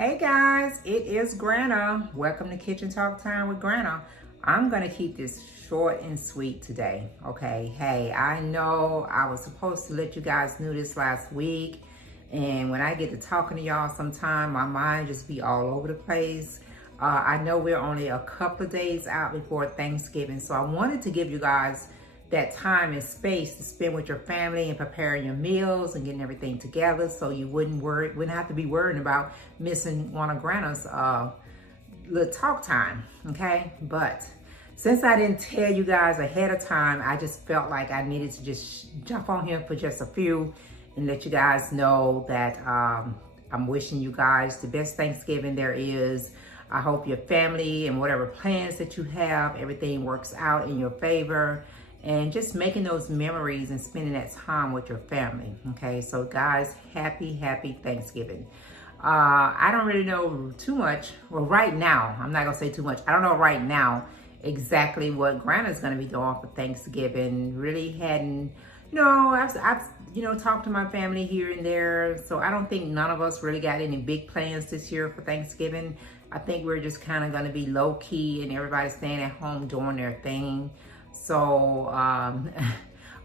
Hey guys, it is Granna. Welcome to Kitchen Talk Time with Granna. I'm gonna keep this short and sweet today, okay? Hey, I know I was supposed to let you guys know this last week, and when I get to talking to y'all sometime, my mind just be all over the place. I know we're only a couple of days out before Thanksgiving, so I wanted to give you guys that time and space to spend with your family and preparing your meals and getting everything together, so you wouldn't have to be worrying about missing one of Granna's little talk time, okay? But since I didn't tell you guys ahead of time, I just felt like I needed to just jump on here for just a few and let you guys know that I'm wishing you guys the best Thanksgiving there is. I hope your family and whatever plans that you have, everything works out in your favor. And just making those memories and spending that time with your family. Okay, so guys, happy Thanksgiving. I don't really know too much. Well, right now, I'm not gonna say too much. I don't know right now exactly what Granna's gonna be doing for Thanksgiving. Really hadn't, I've talked to my family here and there. So I don't think none of us really got any big plans this year for Thanksgiving. I think we're just kind of gonna be low key and everybody staying at home doing their thing. So,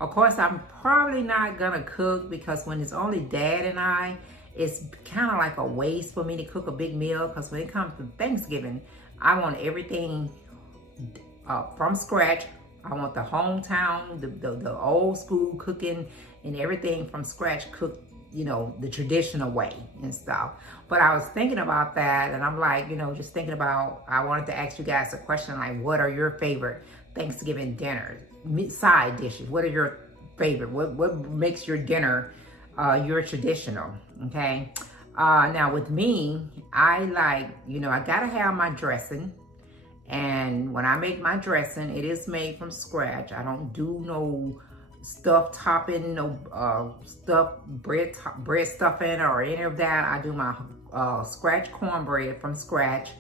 of course, I'm probably not gonna cook because when it's only Dad and I, it's kind of like a waste for me to cook a big meal, because when it comes to Thanksgiving, I want everything from scratch. I want the hometown, the old school cooking and everything from scratch cooked, the traditional way and stuff. But I was thinking about that, and I'm like, just thinking about, I wanted to ask you guys a question like, what are your favorite Thanksgiving dinners, side dishes? What are your favorite? What makes your dinner your traditional? Okay. Now with me, I like, I gotta have my dressing. And when I make my dressing, it is made from scratch. I don't do no stuffed topping, no bread stuffing or any of that. I do my scratch cornbread from scratch.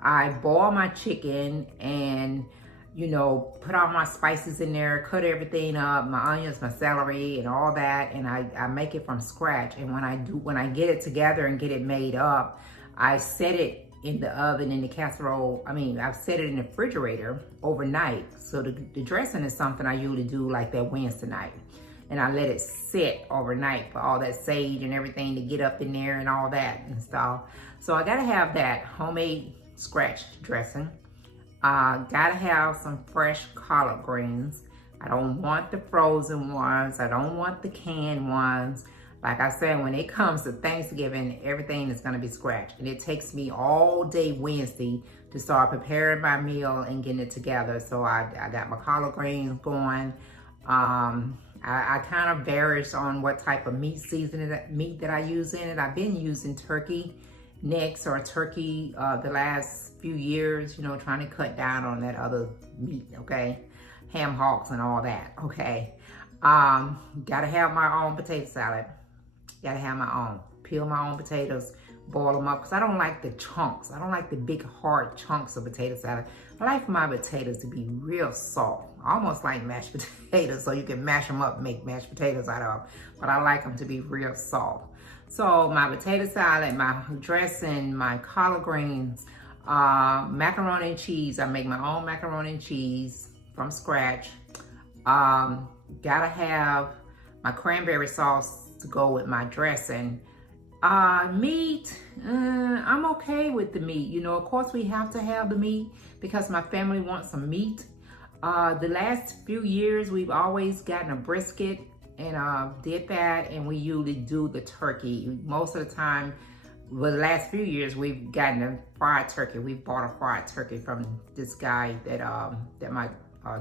I boil my chicken and put all my spices in there, cut everything up, my onions, my celery and all that, and I make it from scratch. And when I get it together and get it made up, I set it in the oven, in the casserole. I've set it in the refrigerator overnight. So the dressing is something I usually do like that Wednesday night. And I let it sit overnight for all that sage and everything to get up in there and all that and stuff. So I gotta have that homemade scratch dressing. Gotta have some fresh collard greens. I don't want the frozen ones. I don't want the canned ones. Like I said, when it comes to Thanksgiving, everything is gonna be scratch. And it takes me all day Wednesday to start preparing my meal and getting it together. So I got my collard greens going. I kind of varies on what type of meat that I use in it. I've been using turkey necks or turkey the last few years, trying to cut down on that other meat, okay? Ham hocks and all that, okay? Gotta have my own potato salad. Gotta have my own. Peel my own potatoes, boil them up, because I don't like the chunks. I don't like the big hard chunks of potato salad. I like my potatoes to be real soft, almost like mashed potatoes, so you can mash them up and make mashed potatoes out of them. But I like them to be real soft. So my potato salad, my dressing, my collard greens, macaroni and cheese. I make my own macaroni and cheese from scratch. Gotta have my cranberry sauce to go with my dressing. Meat, I'm okay with the meat. Of course we have to have the meat because my family wants some meat. The last few years we've always gotten a brisket and did that, and we usually do the turkey. Most of the time, well, the last few years we've gotten a fried turkey. We bought a fried turkey from this guy that my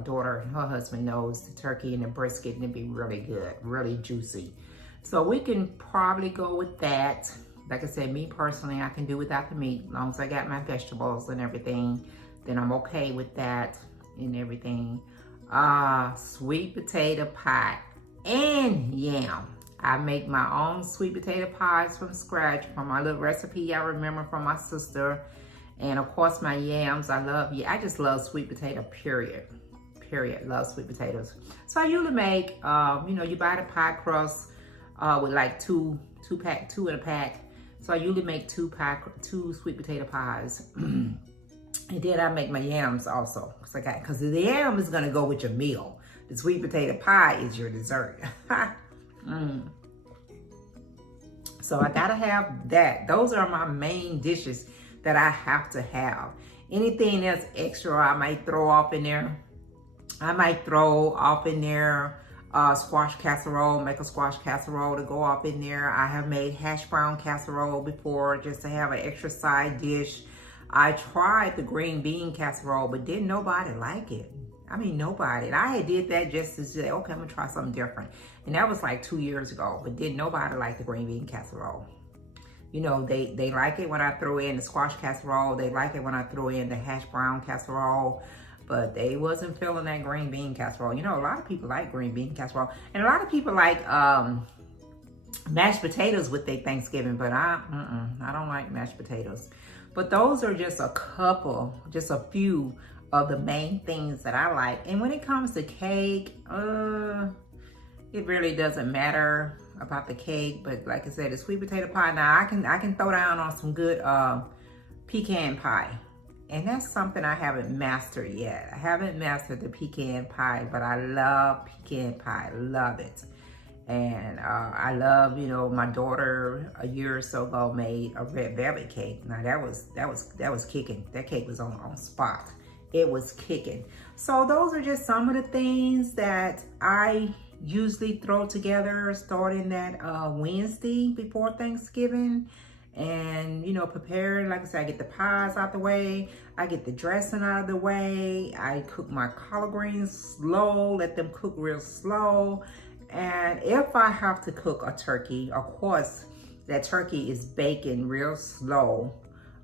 daughter and her husband knows the turkey and the brisket, and it'd be really good, really juicy. So we can probably go with that. Like I said, me personally, I can do without the meat. As long as I got my vegetables and everything, then I'm okay with that and everything. Sweet potato pie and yam. I make my own sweet potato pies from scratch from my little recipe I remember from my sister. And of course my yams, I just love sweet potato, period. Love sweet potatoes. So I usually make, you buy the pie crust with like two in a pack. So I usually make two sweet potato pies. And then I make my yams also. Because the yam is going to go with your meal. The sweet potato pie is your dessert. So I got to have that. Those are my main dishes that I have to have. Anything else extra I might throw off in there. I might throw off in there squash casserole, make a squash casserole to go off in there. I have made hash brown casserole before just to have an extra side dish. I tried the green bean casserole, but didn't nobody like it. I mean, nobody. And I did that just to say, okay, I'm gonna try something different. And that was like 2 years ago, but didn't nobody like the green bean casserole. You know, they like it when I throw in the squash casserole. They like it when I throw in the hash brown casserole. But they wasn't feeling that green bean casserole. You know, a lot of people like green bean casserole. And a lot of people like mashed potatoes with their Thanksgiving. But I don't like mashed potatoes. But those are just a couple, just a few of the main things that I like. And when it comes to cake, it really doesn't matter about the cake. But like I said, the sweet potato pie, now I can throw down on some good pecan pie. And that's something I haven't mastered yet. I haven't mastered the pecan pie, but I love pecan pie, love it. And I love, you know, my daughter a year or so ago made a red velvet cake. Now that was kicking. That cake was on spot. It was kicking. So those are just some of the things that I usually throw together starting that Wednesday before Thanksgiving. And, you know, preparing, like I said, I get the pies out the way. I get the dressing out of the way. I cook my collard greens slow, let them cook real slow. And if I have to cook a turkey, of course, that turkey is baking real slow,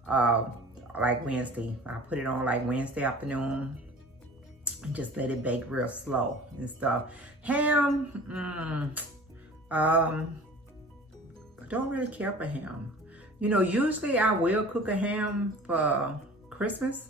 like Wednesday. I put it on like Wednesday afternoon and just let it bake real slow and stuff. Ham, I don't really care for ham. You know, usually I will cook a ham for Christmas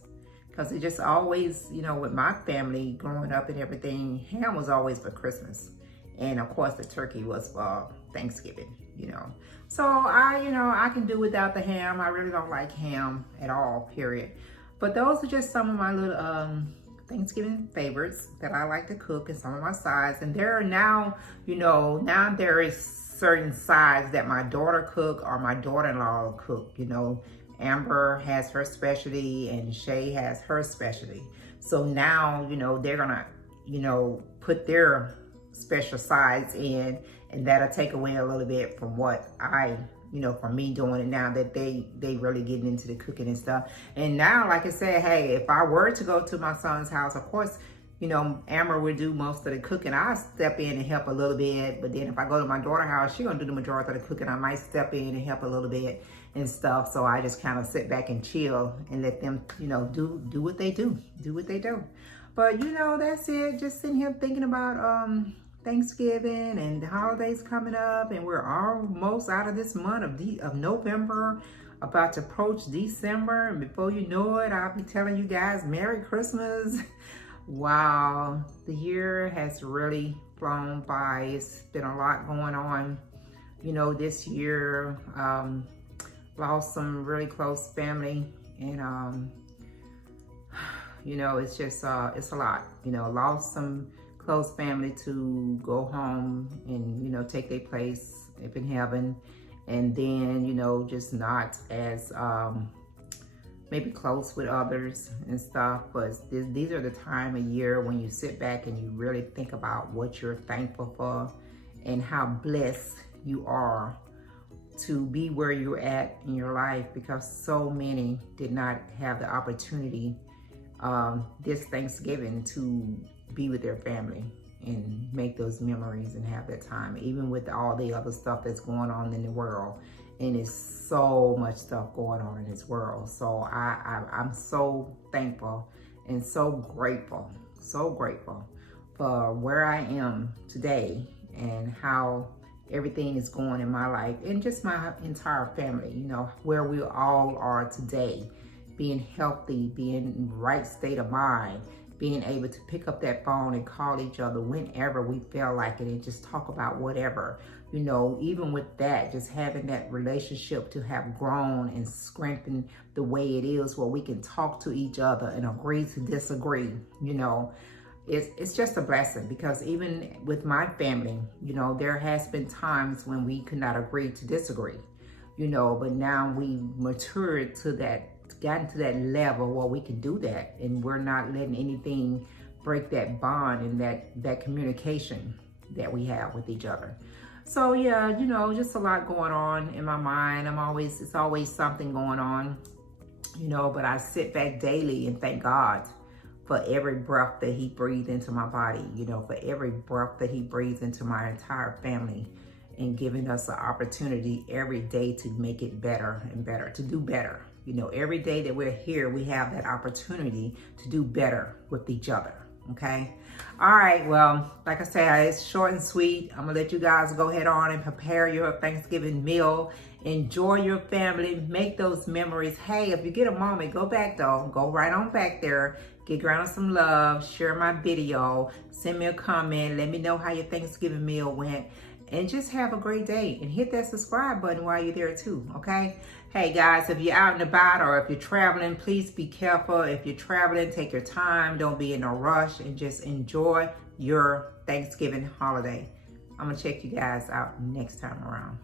because it just always, you know, with my family growing up and everything, ham was always for Christmas. And of course the turkey was for Thanksgiving, you know. So I can do without the ham. I really don't like ham at all, period. But those are just some of my little Thanksgiving favorites that I like to cook and some of my sides. And there are now, you know, now there is certain sides that my daughter cook or my daughter-in-law cook. You know, Amber has her specialty and Shay has her specialty. So now, you know, they're gonna, you know, put their special sides in, and that'll take away a little bit from what I, you know, from me doing it now that they really getting into the cooking and stuff. And now, like I said, hey, if I were to go to my son's house, of course, you know, Amber would do most of the cooking. I'll step in and help a little bit. But then if I go to my daughter's house, she's going to do the majority of the cooking. I might step in and help a little bit and stuff. So I just kind of sit back and chill and let them, you know, do what they do. Do what they do. But, you know, that's it. Just sitting here thinking about Thanksgiving and the holidays coming up. And we're almost out of this month of November, about to approach December. And before you know it, I'll be telling you guys Merry Christmas. Wow, the year has really flown by. It's been a lot going on, you know, this year. Lost some really close family, and you know, it's just it's a lot. You know, lost some close family to go home and, you know, take their place up in heaven, and then, you know, just not as maybe close with others and stuff. But these are the time of year when you sit back and you really think about what you're thankful for and how blessed you are to be where you're at in your life, because so many did not have the opportunity this Thanksgiving to be with their family and make those memories and have that time, even with all the other stuff that's going on in the world. And it's so much stuff going on in this world. So I'm so thankful and so grateful for where I am today and how everything is going in my life and just my entire family, you know, where we all are today, being healthy, being in the right state of mind, being able to pick up that phone and call each other whenever we feel like it and just talk about whatever. You know, even with that, just having that relationship to have grown and strengthened the way it is, where we can talk to each other and agree to disagree, you know, it's just a blessing. Because even with my family, you know, there has been times when we could not agree to disagree, you know, but now we matured to that, gotten to that level where we can do that, and we're not letting anything break that bond and that communication that we have with each other. So yeah, you know, just a lot going on in my mind. It's always something going on, you know, but I sit back daily and thank God for every breath that he breathed into my body, you know, for every breath that he breathes into my entire family, and giving us an opportunity every day to make it better and better, to do better. You know, every day that we're here, we have that opportunity to do better with each other, okay? All right, well, like I said, it's short and sweet. I'm gonna let you guys go ahead on and prepare your Thanksgiving meal. Enjoy your family, make those memories. Hey, if you get a moment, go back though, go right on back there, give Granna some love, share my video, send me a comment, let me know how your Thanksgiving meal went, and just have a great day. And hit that subscribe button while you're there too, okay? Hey guys, if you're out and about or if you're traveling, please be careful. If you're traveling, take your time. Don't be in a rush, and just enjoy your Thanksgiving holiday. I'm gonna check you guys out next time around.